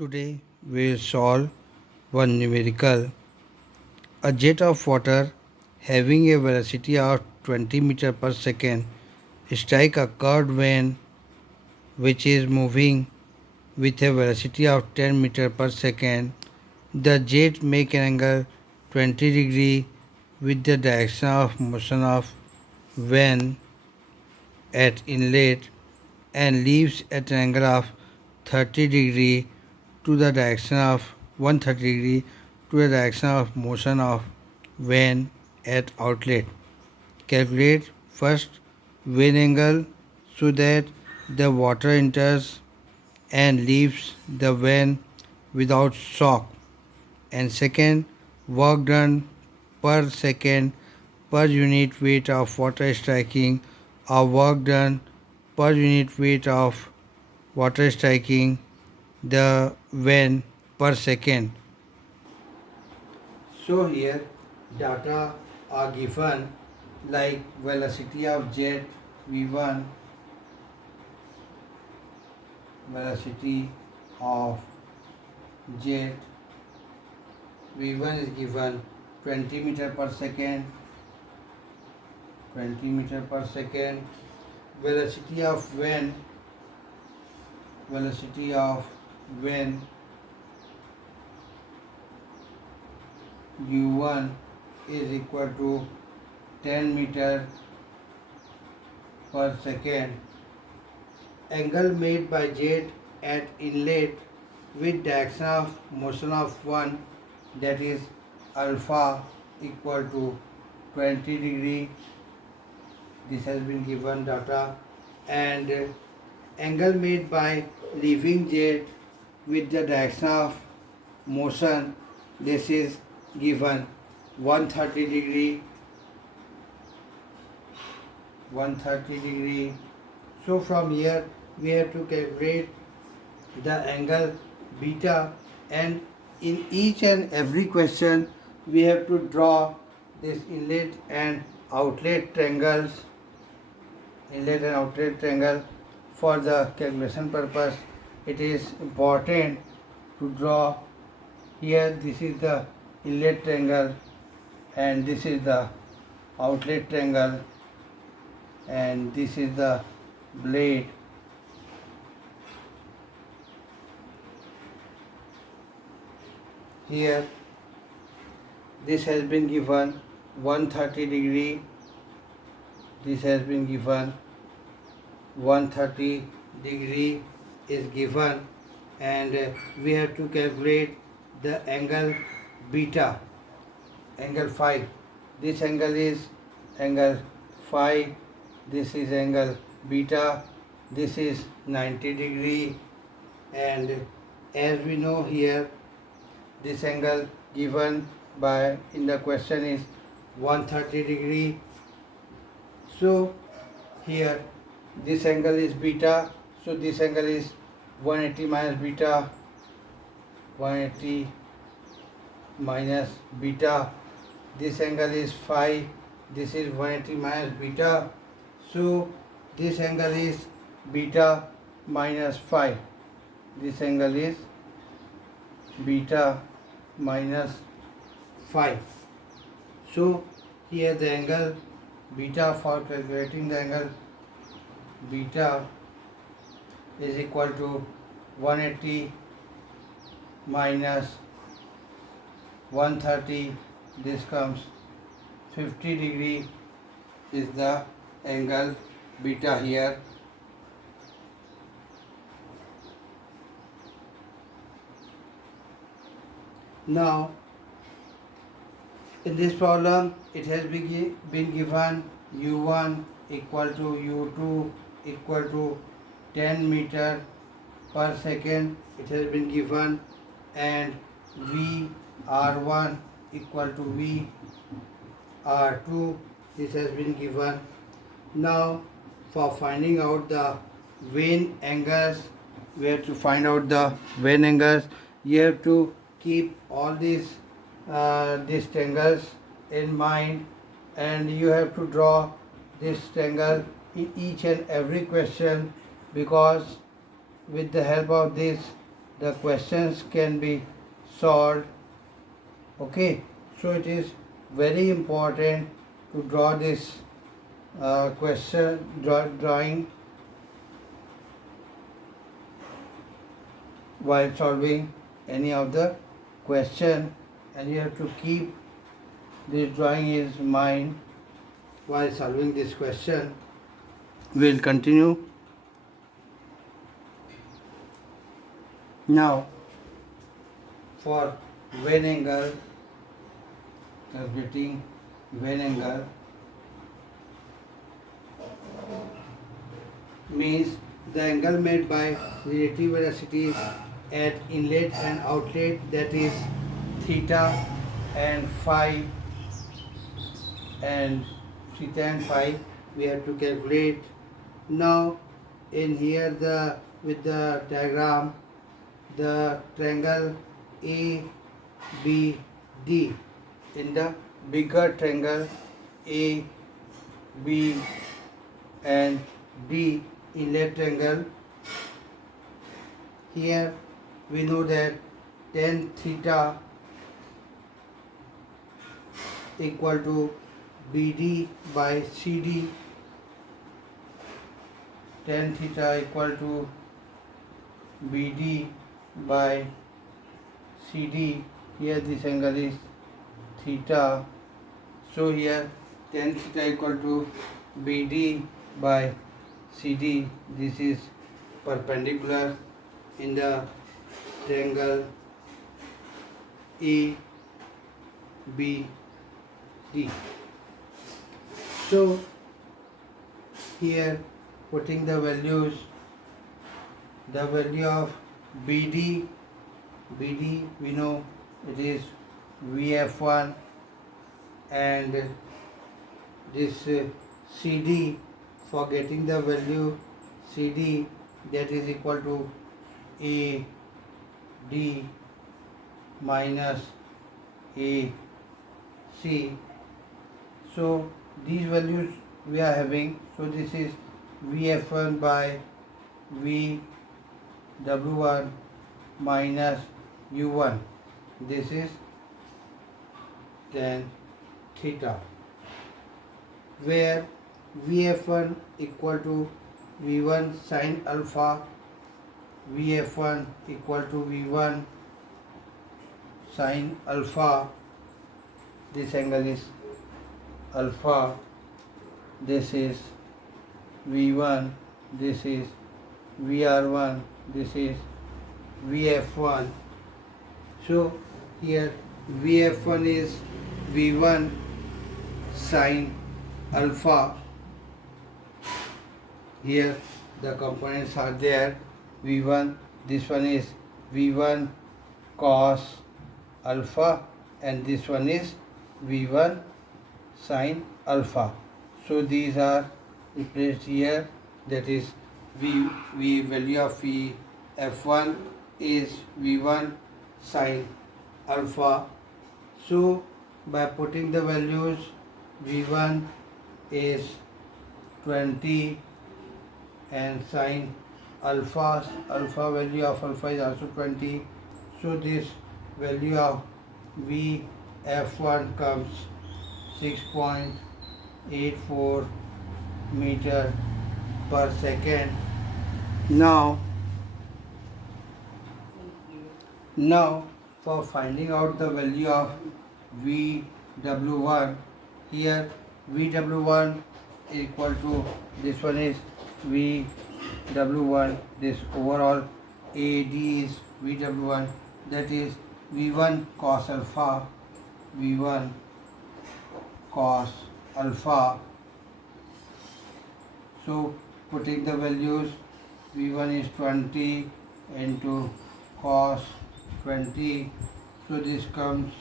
Today we will solve one numerical. A jet of water having a velocity of 20 meter per second strike a curved vane which is moving with a velocity of 10 meter per second. The jet make an angle 20 degree with the direction of motion of vane at inlet and leaves at an angle of 30 degree to the direction of 130 degree to the direction of motion of vane at outlet. Calculate first vane angle so that the water enters and leaves the vane without shock, and second, work done per second per unit weight of water striking or work done per unit weight of water striking the vane per second. So here data are given like velocity of jet v1, velocity of jet v1 is given 20 meter per second, 20 meter per second. Velocity of vane, velocity of vane u1 is equal to 10 meter per second. Angle made by jet at inlet with direction of motion of 1, that is alpha, equal to 20 degree. This has been given data. And angle made by leaving jet with the direction of motion, this is given 130 degree, 130 degree. So from here we have to calculate the angle beta, and in each and every question we have to draw this inlet and outlet triangles, inlet and outlet triangle. For the calculation purpose it is important to draw. Here this is the inlet triangle and this is the outlet triangle, and this is the blade. Here this has been given 130 degree, this has been given 130 degree is given, and we have to calculate the angle beta, angle phi. This angle is angle phi, this is angle beta, this is 90 degree, and as we know here this angle given by in the question is 130 degree. So here this angle is beta, so this angle is 180 minus beta, 180 minus beta. This angle is phi, this is 180 minus beta, so this angle is beta minus phi, this angle is beta minus phi. So here the angle beta, for calculating the angle beta, is equal to 180 minus 130, this comes 50 degree is the angle beta here. Now in this problem it has been given u1 equal to u2 equal to 10 meter per second, it has been given, and vr1 equal to vr2, this has been given. Now for finding out the vane angles, we have to find out the vane angles. You have to keep all these triangles in mind, and you have to draw this triangle in each and every question, because with the help of this the questions can be solved. Okay, so it is very important to draw this drawing while solving any of the question, and you have to keep this drawing in mind while solving this question. We'll continue now. For vein angle, calculating vein angle means the angle made by relative velocities at inlet and outlet, that is theta and phi, and theta and phi we have to calculate. Now in here with the diagram, the triangle ABD, in the bigger triangle A, B and D inlet triangle, here we know that tan theta equal to BD by CD, tan theta equal to BD by CD. Here this angle is theta, so here tan theta equal to BD by CD. This is perpendicular in the triangle ABD. So here putting the values, the value of BD we know it is VF1, and this CD, for getting the value CD, that is equal to AD minus AC. So these values we are having, so this is VF1 by VW1 minus U1, this is tan theta, where VF1 equal to V1 sin alpha, VF1 equal to V1 sin alpha, this angle is alpha, this is V1, this is VR1, this is VF1. So here VF1 is V1 sin alpha. Here the components are there. V1, this one is V1 cos alpha, and this one is V1 sin alpha. So these are replaced here, that is V value of F1 is V1 sin alpha. So by putting the values, V1 is 20 and sin alpha value of alpha is also 20. So this value of VF1 comes 6.84 meter per second. Now for finding out the value of VW1, here VW1 equal to, this one is VW1, this overall AD is VW1, that is V1 cos alpha, V1 cos alpha. So putting the values, V1 is 20 into cos 20, so this comes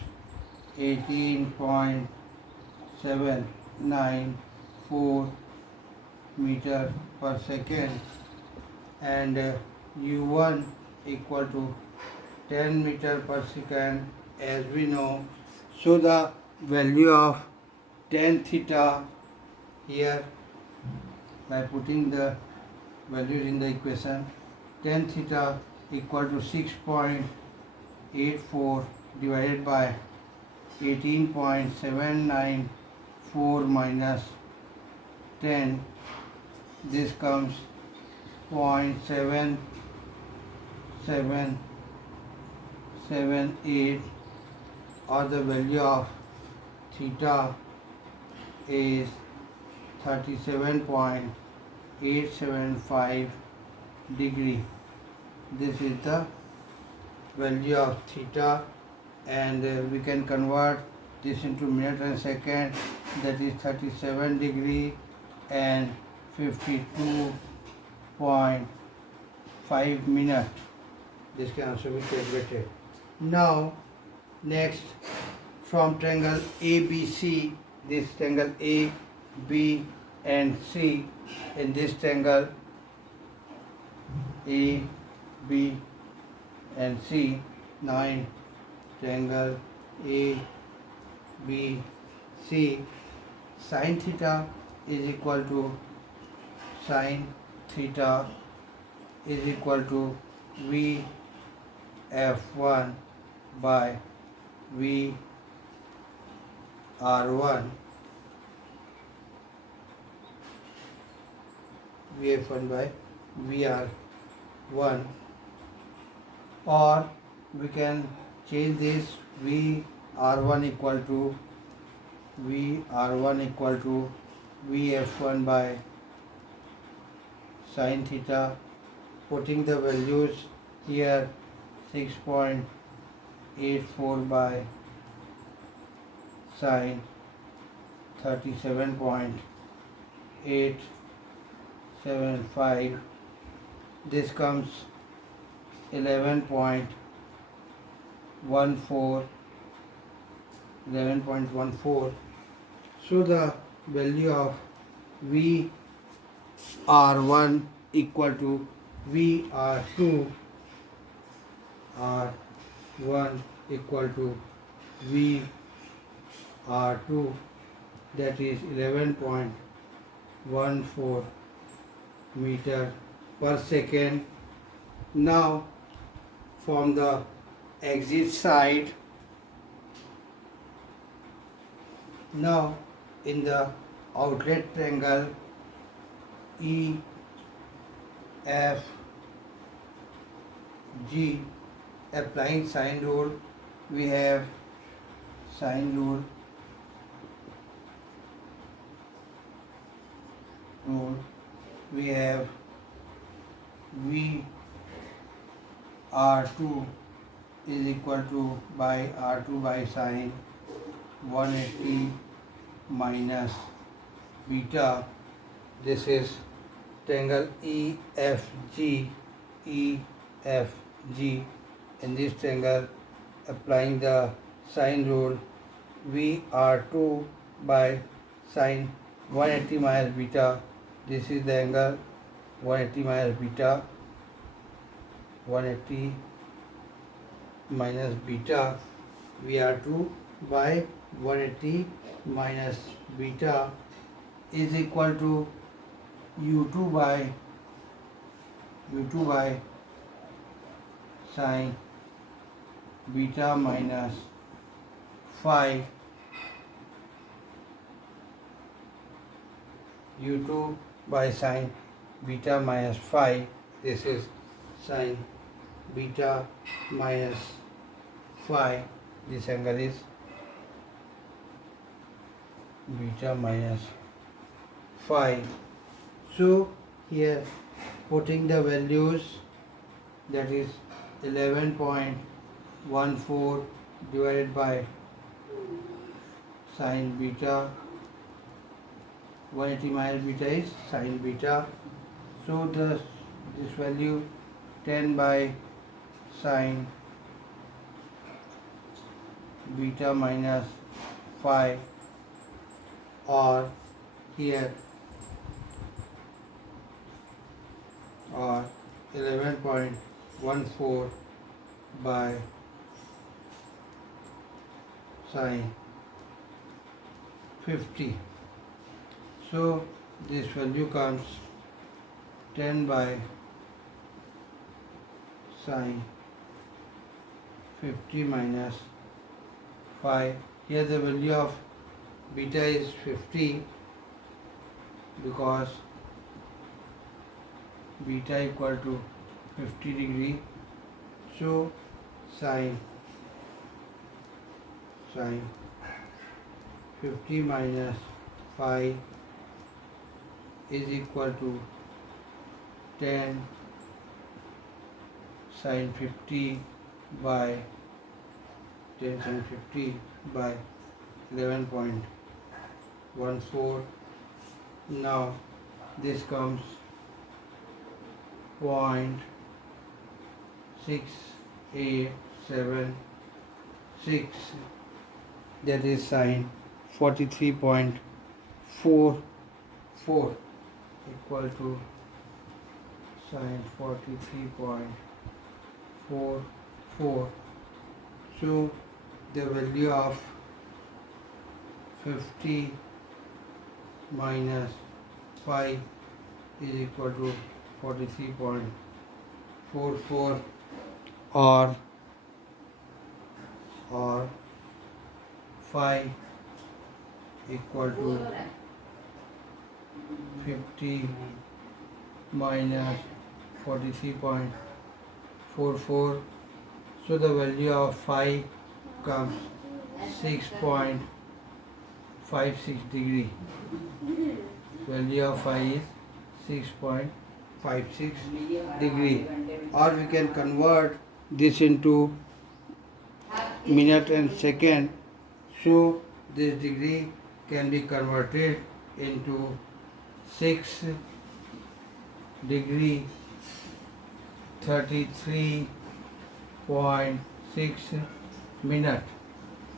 18.794 meter per second, and U1 equal to 10 meter per second as we know. So the value of tan theta here, by putting the values in the equation, tan theta equal to 6.84 divided by 18.794 minus 10. This comes 0.7778, or the value of theta is 37.875 degree. This is the value of theta, and we can convert this into minute and second. That is 37 degree and 52.5 minutes. This can also be calculated. Now next, from triangle ABC, this triangle A, B and C, in this triangle A, B and C, 9 triangle A, B, C, sin theta is equal to V F1 by V R1, Vf1 by Vr1, or we can change this Vr1 equal to Vf1 by sin theta, putting the values here 6.84 by sin 37.875. This comes 11.14. So the value of Vr1 equal to Vr2, R1 equal to Vr2, that is 11.14 meter per second. Now from the exit side, now in the outlet triangle EFG, applying sine rule, we have sine rule, we have VR2 is equal to by R2 by sine 180 minus beta. This is triangle EFG. In this triangle, applying the sine rule, VR2 by sine 180 minus beta. This is the angle 180 minus beta. 180 minus beta, VR2 by 180 minus beta is equal to U2 by sine beta minus phi. U2 by sine beta minus phi. This is sine beta minus phi. This angle is beta minus phi. So here putting the values, that is 11.14 divided by sine beta, 180 minus beta is sine beta. So this value 10 by sine beta minus phi, or here or 11.14 by sine 50. So this value comes 10 by sine 50 minus 5. Here the value of beta is 50 because beta equal to 50 degree. So sine 50 minus 5 is equal to 10 sine 50 by 10 sine 50 by 11.14. Now this comes 0.6876, that is sine 43.44 equal to sine 43.44. So the value of 50 minus 5 is equal to 43.44, or 5 equal to 50 minus 43.44. So the value of 5 comes 6.56 degree. Value of 5 is 6.56 degree. Or we can convert this into minute and second. So this degree can be converted into 6 degree 33.6 minute.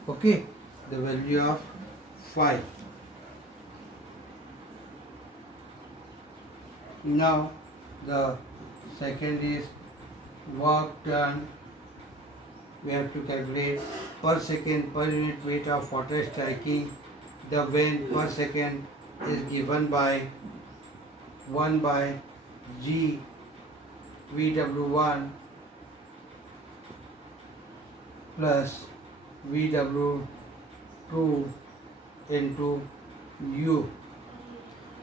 Okay, the value of 5. Now the second is work done. We have to calculate per second per unit weight of water striking. The wind per second is given by 1 by G VW1 plus VW2 into U.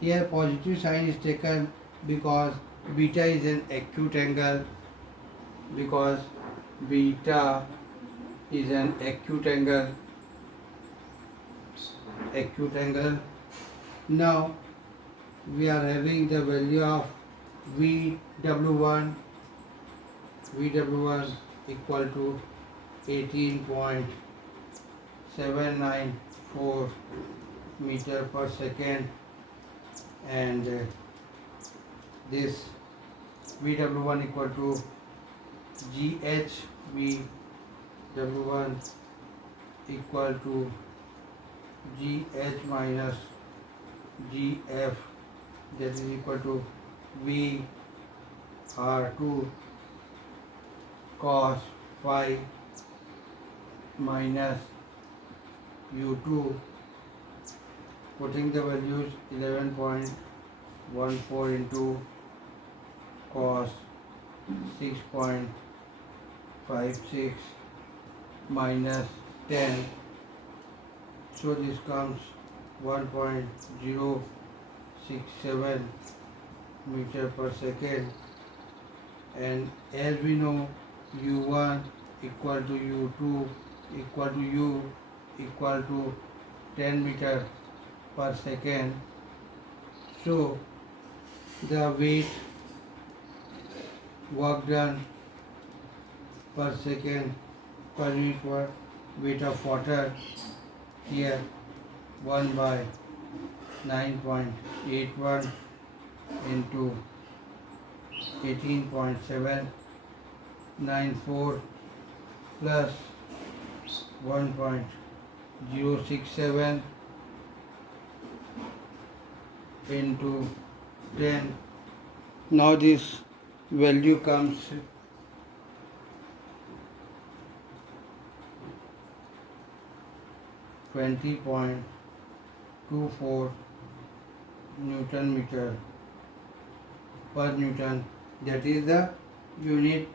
Here positive sign is taken because beta is an acute angle, acute angle. Now we are having the value of VW1 equal to 18.794 meter per second, and this VW1 equal to GH VW1 equal to GH minus GF, that is equal to VR2 cos phi minus U2, putting the values 11.14 into cos 6.56 minus 10. So this comes 1.067 meter per second, and as we know U1 equal to U2 equal to U equal to 10 meter per second. So the work done per second per unit weight of water, here 1 by 9.81 into 18.794 plus 1.067 into 10. Now this value comes 20.24 Newton meter per Newton, that is the unit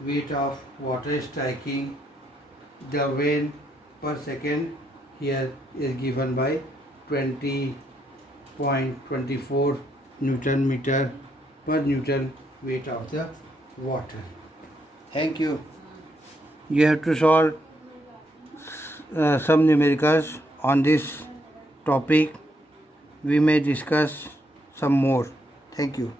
weight of water striking the vane per second here is given by 20.24 Newton meter per Newton weight of the water. Thank you. You have to solve some numericals on this topic. We may discuss some more. Thank you.